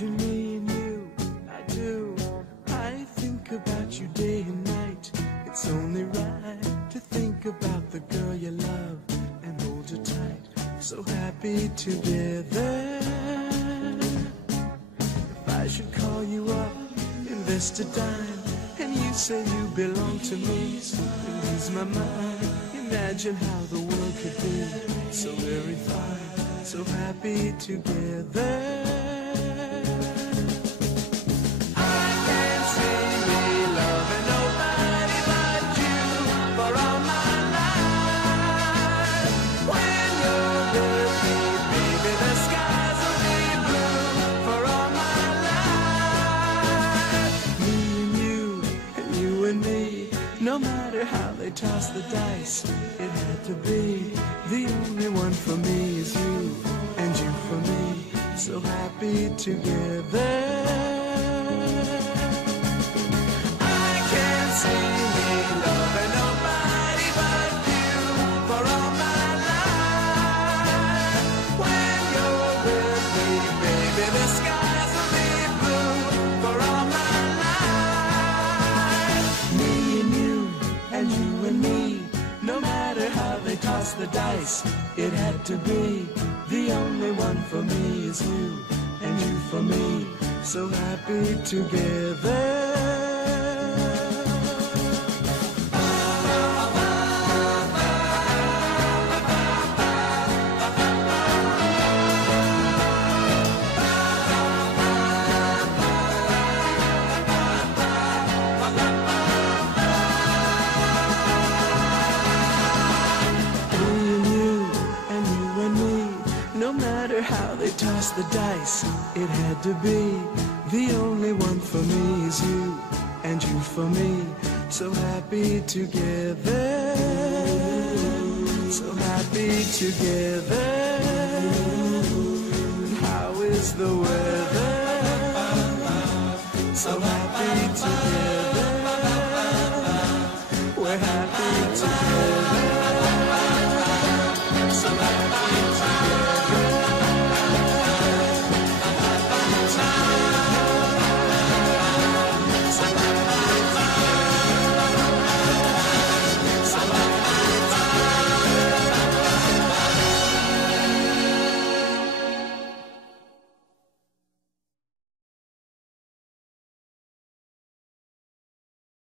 Imagine me and you, I do. I think about you day and night. It's only right to think about the girl you love and hold her tight. So happy together. If I should call you up, invest a dime, and you say you belong to me, so I lose my mind. Imagine how the world could be so very fine, so happy together. No matter how they toss the dice, it had to be. The only one for me is you, and you for me, so happy together. I can't see me loving nobody but you for all my life. When you're with me, baby, the skies will be blue for all my life. Me and you and you and me, no matter how they toss the dice, it had to be. The only one for me is you, and you for me, so happy together. No matter how they toss the dice, it had to be. The only one for me is you, and you for me, so happy together. So happy together. And how is the weather? So happy together.